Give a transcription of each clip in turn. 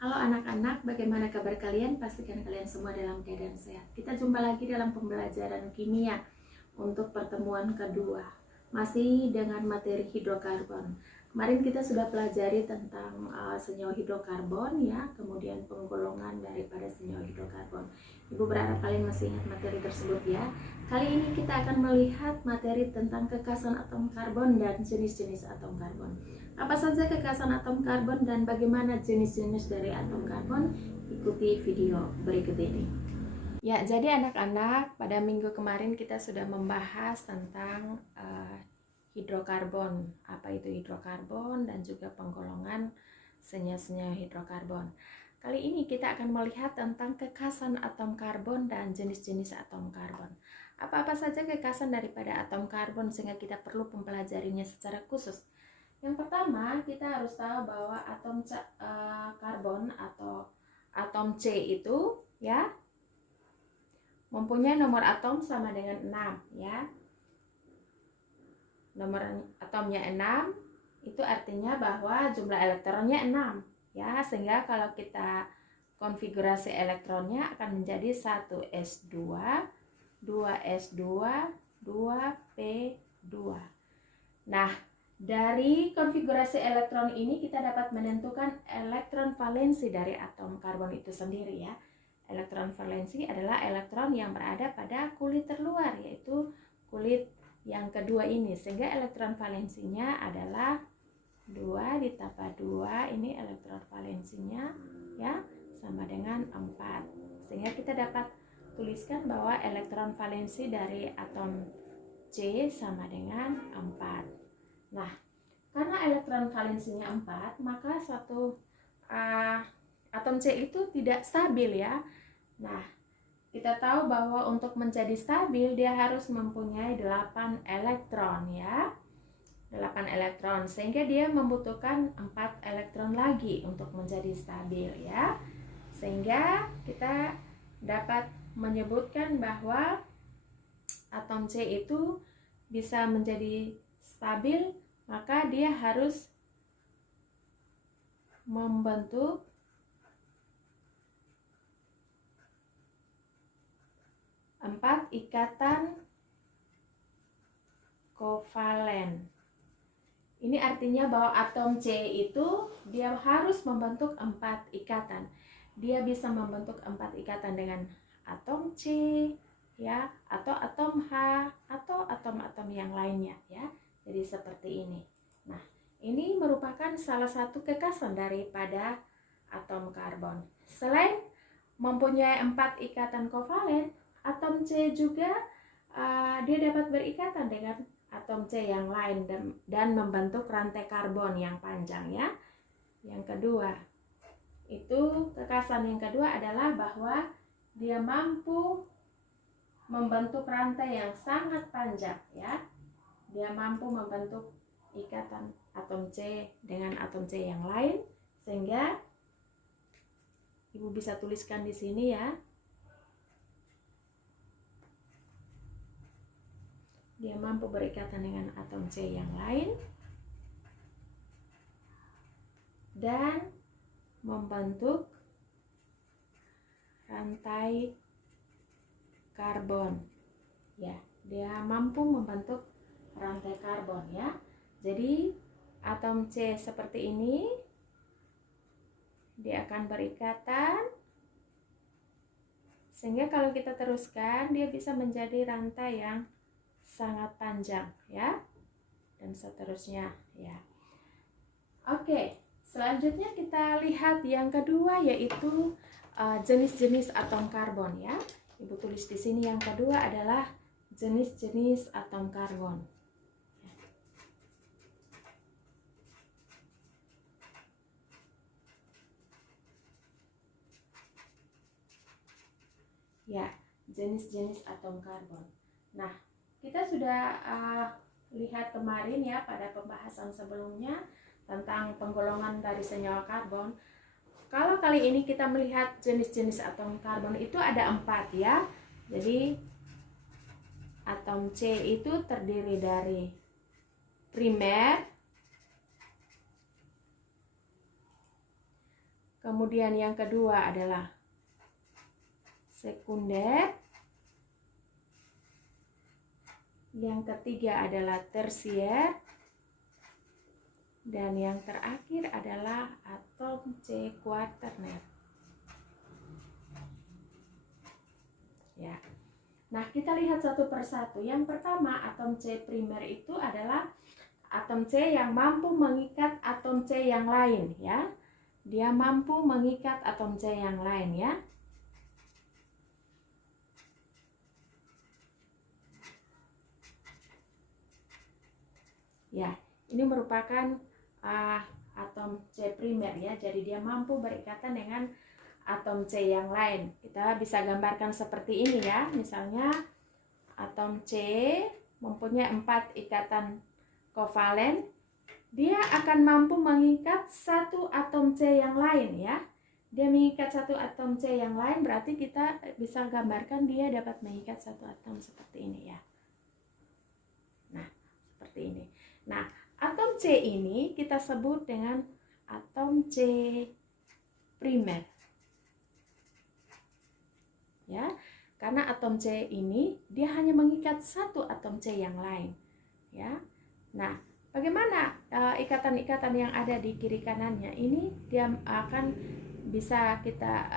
Halo anak-anak, bagaimana kabar kalian? Pastikan kalian semua dalam keadaan sehat. Kita jumpa lagi dalam pembelajaran kimia untuk pertemuan kedua. Masih dengan materi hidrokarbon. Kemarin kita sudah pelajari tentang senyawa hidrokarbon ya, kemudian penggolongan daripada senyawa hidrokarbon. Ibu berharap kalian masih ingat materi tersebut ya. Kali ini kita akan melihat materi tentang kekasan atom karbon dan jenis-jenis atom karbon. Apa saja kekasan atom karbon dan bagaimana jenis-jenis dari atom karbon? Ikuti video berikut ini. Ya, jadi anak-anak, pada minggu kemarin kita sudah membahas tentang hidrokarbon. Apa itu hidrokarbon dan juga penggolongan senyawa-senyawa hidrokarbon. Kali ini kita akan melihat tentang kekasan atom karbon dan jenis-jenis atom karbon. Apa-apa saja kekasan daripada atom karbon sehingga kita perlu mempelajarinya secara khusus. Yang pertama, kita harus tahu bahwa atom karbon atau atom C itu ya mempunyai nomor atom sama dengan 6 ya. Nomor atomnya 6 itu artinya bahwa jumlah elektronnya 6 ya, sehingga kalau kita konfigurasi elektronnya akan menjadi 1s2, 2s2, 2p2. Nah, dari konfigurasi elektron ini kita dapat menentukan elektron valensi dari atom karbon itu sendiri ya. Elektron valensi adalah elektron yang berada pada kulit terluar, yaitu kulit yang kedua ini, sehingga elektron valensinya adalah 2 ditambah 2, ini elektron valensinya ya sama dengan 4. Sehingga kita dapat tuliskan bahwa elektron valensi dari atom C sama dengan 4. Nah, karena elektron valensinya 4, maka suatu atom C itu tidak stabil ya. Nah, kita tahu bahwa untuk menjadi stabil dia harus mempunyai 8 elektron ya. 8 elektron, sehingga dia membutuhkan 4 elektron lagi untuk menjadi stabil ya. Sehingga kita dapat menyebutkan bahwa atom C itu bisa menjadi stabil, maka dia harus membentuk 4 ikatan kovalen. Ini artinya bahwa atom C itu dia harus membentuk 4 ikatan. Dia bisa membentuk 4 ikatan dengan atom C ya, atau atom H, atau atom-atom yang lainnya ya. Jadi seperti ini. Nah, ini merupakan salah satu kekasan daripada atom karbon. Selain mempunyai 4 ikatan kovalen, atom C juga dia dapat berikatan dengan atom C yang lain dan membentuk rantai karbon yang panjang ya. Yang kedua, itu kekasan yang kedua adalah bahwa dia mampu membentuk rantai yang sangat panjang ya. Dia mampu membentuk ikatan atom C dengan atom C yang lain, sehingga Ibu bisa tuliskan di sini ya. Dia mampu berikatan dengan atom C yang lain dan membentuk rantai karbon ya. Dia mampu membentuk rantai karbon ya. Jadi atom C seperti ini, dia akan berikatan sehingga kalau kita teruskan dia bisa menjadi rantai yang sangat panjang ya, dan seterusnya ya. Oke, selanjutnya kita lihat yang kedua, yaitu jenis-jenis atom karbon ya. Ibu tulis di sini yang kedua adalah jenis-jenis atom karbon. Ya, jenis-jenis atom karbon. Nah, kita sudah lihat kemarin ya pada pembahasan sebelumnya tentang penggolongan dari senyawa karbon. Kalau kali ini kita melihat jenis-jenis atom karbon itu ada 4 ya. Jadi atom C itu terdiri dari primer, Kemudian yang kedua adalah sekunder. Yang ketiga adalah tersier. Dan yang terakhir adalah atom C kuaterner. Ya. Nah, kita lihat satu persatu. Yang pertama, atom C primer itu adalah atom C yang mampu mengikat atom C yang lain, ya. Dia mampu mengikat atom C yang lain, ya. Ya, ini merupakan atom C primer, ya. Jadi dia mampu berikatan dengan atom C yang lain. Kita bisa gambarkan seperti ini, ya. Misalnya atom C mempunyai 4 ikatan kovalen. Dia akan mampu mengikat satu atom C yang lain, ya. Dia mengikat satu atom C yang lain, berarti kita bisa gambarkan dia dapat mengikat satu atom seperti ini, ya. Nah, seperti ini. Nah, atom C ini kita sebut dengan atom C primer. Ya, karena atom C ini dia hanya mengikat satu atom C yang lain, ya. Nah, bagaimana ikatan-ikatan yang ada di kiri kanannya ini? Dia akan bisa kita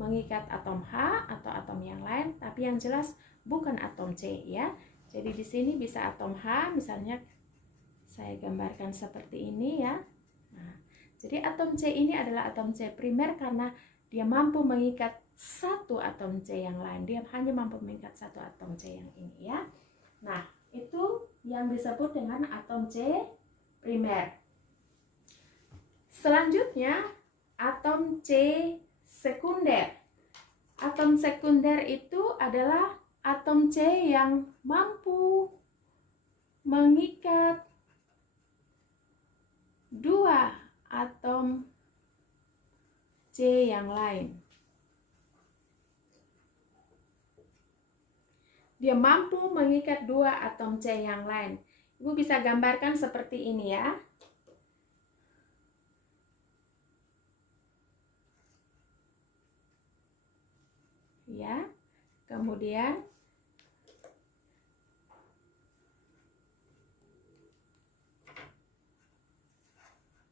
mengikat atom H atau atom yang lain, tapi yang jelas bukan atom C, ya. Jadi di sini bisa atom H, misalnya saya gambarkan seperti ini, ya. Nah, jadi atom C ini adalah atom C primer karena dia mampu mengikat satu atom C yang lain. Dia hanya mampu mengikat satu atom C yang ini, ya. Nah, itu yang disebut dengan atom C primer. Selanjutnya, atom C sekunder. Atom sekunder itu adalah atom C yang mampu mengikat dua atom C yang lain. Dia mampu mengikat dua atom C yang lain. Ibu bisa gambarkan seperti ini, ya. Ya. Kemudian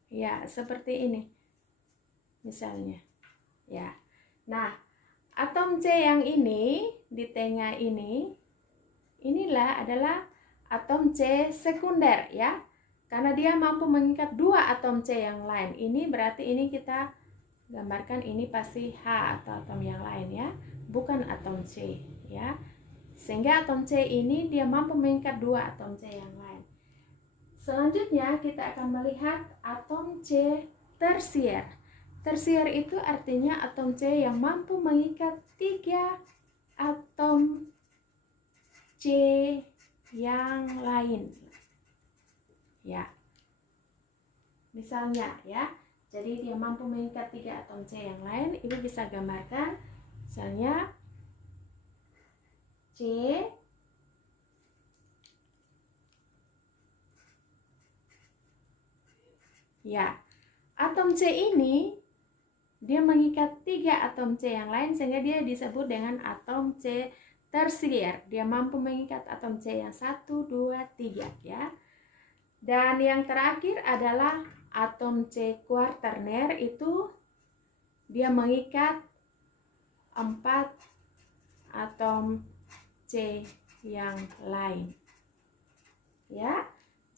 ya, seperti ini. Misalnya. Ya. Nah, atom C yang ini di tengah ini, inilah adalah atom C sekunder, ya. Karena dia mampu mengikat dua atom C yang lain. Ini berarti ini kita gambarkan ini pasti H atau atom yang lain, ya. Bukan atom C, ya. Sehingga atom C ini dia mampu mengikat dua atom C yang lain. Selanjutnya kita akan melihat atom C tersier. Tersier itu artinya atom C yang mampu mengikat tiga atom C yang lain. Ya. Misalnya, ya. Jadi dia mampu mengikat tiga atom C yang lain. Ibu bisa gambarkan misalnya C ya. Atom C ini dia mengikat tiga atom C yang lain sehingga dia disebut dengan atom C tersier. Dia mampu mengikat atom C yang 1, 2, 3, ya. Dan yang terakhir adalah atom C kuaterner, itu dia mengikat 4 atom C yang lain. Ya.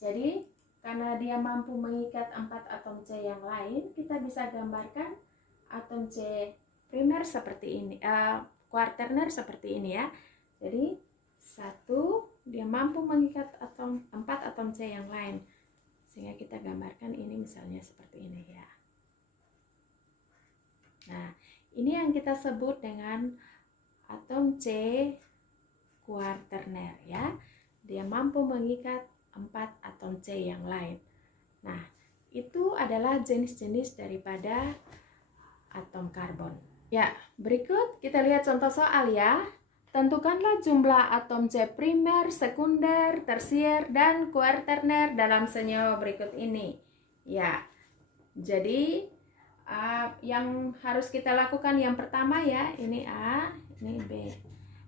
Jadi karena dia mampu mengikat 4 atom C yang lain, kita bisa gambarkan atom C primer seperti ini, kuaterner seperti ini, ya. Jadi 1, dia mampu mengikat 4 atom C yang lain. Sehingga kita gambarkan ini misalnya seperti ini, ya. Nah, ini yang kita sebut dengan atom C kuaterner, ya. Dia mampu mengikat 4 atom C yang lain. Nah, itu adalah jenis-jenis daripada atom karbon. Ya, berikut kita lihat contoh soal, ya. Tentukanlah jumlah atom C primer, sekunder, tersier, dan kuaterner dalam senyawa berikut ini. Ya, jadi yang harus kita lakukan yang pertama ya, ini A, ini B.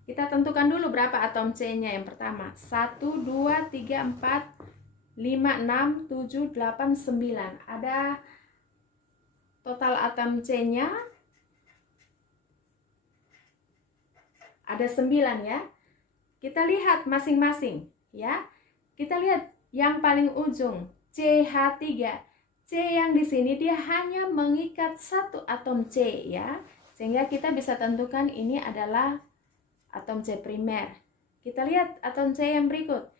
Kita tentukan dulu berapa atom C-nya yang pertama. 1, 2, 3, 4, 5, 6, 7, 8, 9. Ada total atom C-nya ada 9 ya. Kita lihat masing-masing ya. Kita lihat yang paling ujung CH3. C yang di sini dia hanya mengikat satu atom C ya. Sehingga kita bisa tentukan ini adalah atom C primer. Kita lihat atom C yang berikut.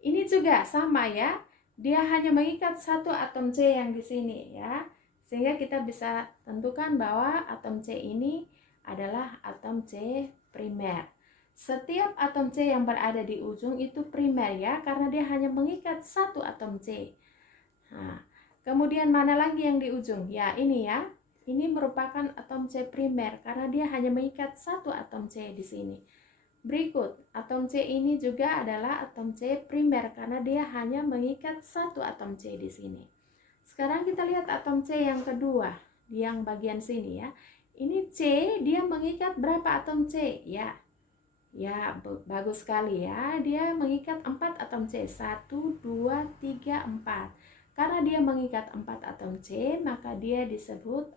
Ini juga sama ya. Dia hanya mengikat satu atom C yang di sini ya. Sehingga kita bisa tentukan bahwa atom C ini adalah atom C primer. Setiap atom C yang berada di ujung itu primer ya, karena dia hanya mengikat satu atom C. Nah, kemudian mana lagi yang di ujung? Ya, ini ya. Ini merupakan atom C primer karena dia hanya mengikat satu atom C di sini. Berikut, atom C ini juga adalah atom C primer karena dia hanya mengikat satu atom C di sini. Sekarang kita lihat atom C yang kedua, yang bagian sini ya. Ini C, dia mengikat berapa atom C? Ya, bagus sekali ya. Dia mengikat 4 atom C. 1, 2, 3, 4. Karena dia mengikat 4 atom C, maka dia disebut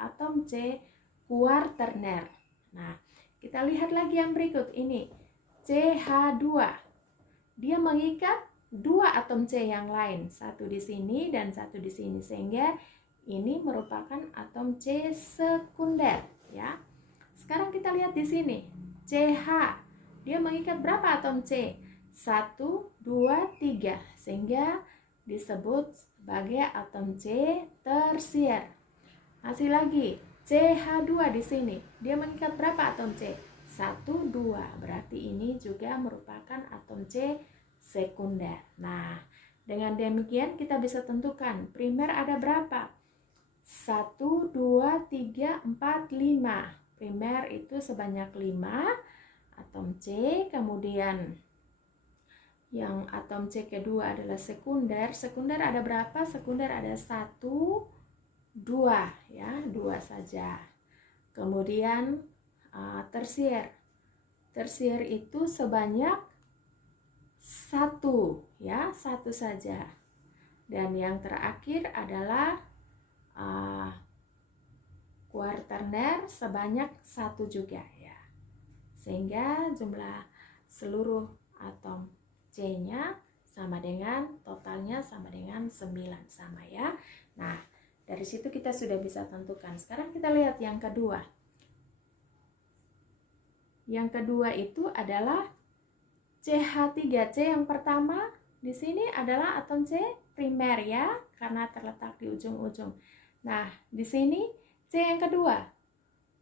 atom C kuarterner. Nah, kita lihat lagi yang berikut ini. CH2. Dia mengikat 2 atom C yang lain. Satu di sini dan satu di sini. Sehingga ini merupakan atom C sekunder ya. Sekarang kita lihat di sini. CH, dia mengikat berapa atom C? 1, 2, 3, sehingga disebut sebagai atom C tersier. Masih lagi, CH2 di sini, dia mengikat berapa atom C? 1, 2, berarti ini juga merupakan atom C sekunder. Nah, dengan demikian kita bisa tentukan primer ada berapa? 1, 2, 3, 4, 5. Primer itu sebanyak 5 atom C, kemudian yang atom C kedua adalah sekunder. Sekunder ada berapa? Sekunder ada 1, 2 ya, 2 saja. Kemudian tersier. Tersier itu sebanyak 1 ya, 1 saja. Dan yang terakhir adalah kuarterner sebanyak 1 juga ya. Sehingga jumlah seluruh atom C-nya sama dengan totalnya sama dengan 9 sama ya. Nah, dari situ kita sudah bisa tentukan. Sekarang kita lihat yang kedua. Yang kedua itu adalah CH3. C yang pertama di sini adalah atom C primer ya, karena terletak di ujung-ujung. Nah, di sini C yang kedua.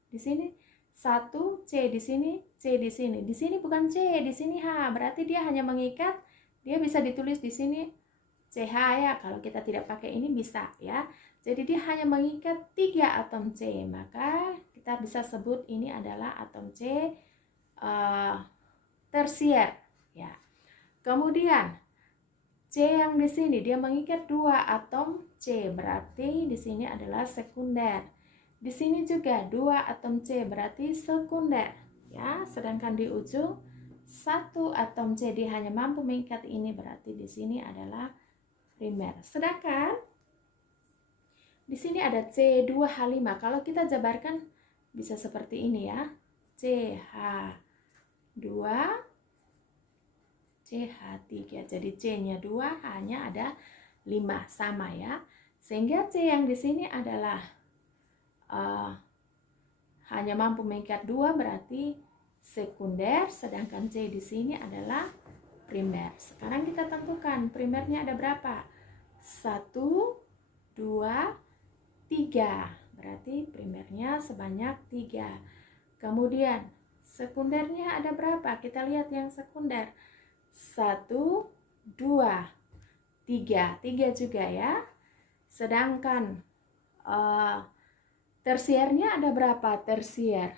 Di sini 1 C di sini, C di sini. Di sini bukan C, di sini H. Berarti dia hanya mengikat, dia bisa ditulis di sini CH ya. Kalau kita tidak pakai ini bisa ya. Jadi dia hanya mengikat 3 atom C. Maka kita bisa sebut ini adalah atom C tersier ya. Kemudian C yang di sini dia mengikat 2 atom C. Berarti di sini adalah sekunder. Di sini juga 2 atom C berarti sekunder ya, sedangkan di ujung 1 atom C dia hanya mampu mengikat ini, berarti di sini adalah primer. Sedangkan di sini ada C2H5. Kalau kita jabarkan bisa seperti ini ya. CH2 CH3. Jadi C-nya 2, H-nya ada 5 sama ya. Sehingga C yang di sini adalah hanya mampu mengikat 2 berarti sekunder, sedangkan C di sini adalah primer. Sekarang kita tentukan primernya ada berapa? 1, 2, 3. Berarti primernya sebanyak 3. Kemudian sekundernya ada berapa? Kita lihat yang sekunder. 1, 2, 3. 3 juga ya. Sedangkan tersiernya ada berapa? Tersier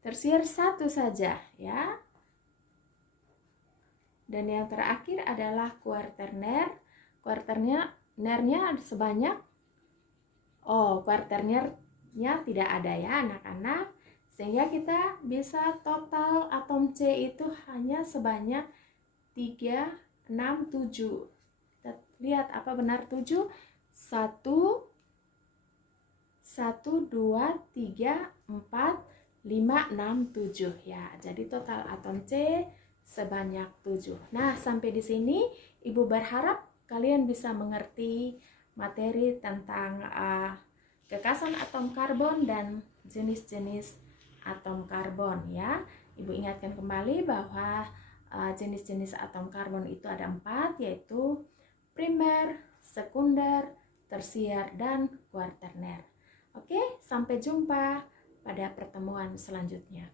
1 saja ya. Dan yang terakhir adalah kuarterner. Kuarternernya sebanyak Oh, kuarternernya tidak ada ya anak-anak. Sehingga kita bisa total atom C itu hanya sebanyak 3, 6, 7. Kita lihat apa benar 7? 1, 2, 3, 4, 5, 6, 7 ya. Jadi total atom C sebanyak 7. Nah, sampai di sini Ibu berharap kalian bisa mengerti materi tentang kekasan atom karbon dan jenis-jenis atom karbon ya. Ibu ingatkan kembali bahwa jenis-jenis atom karbon itu ada 4, yaitu primer, sekunder, tersier, dan kuarterner. Oke, sampai jumpa pada pertemuan selanjutnya.